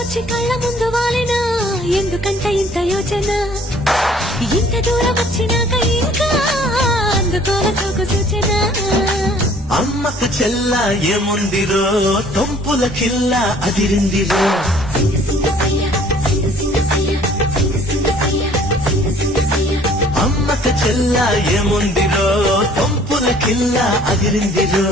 వచ్చి కళ్ళ ముందు వాలినా ఎందుకంట ఇంత యోచన ఇంత దూరం వచ్చినాక ఇంకా అందుకోవ సోకు సూచన అమ్మకు చెల్ల ఏముందిరో సొంపుల కిల్ల అదిరిందిరో అమ్మకు చెల్ల ఏముందిరో సొంపుల కిల్ల అదిరిందిరో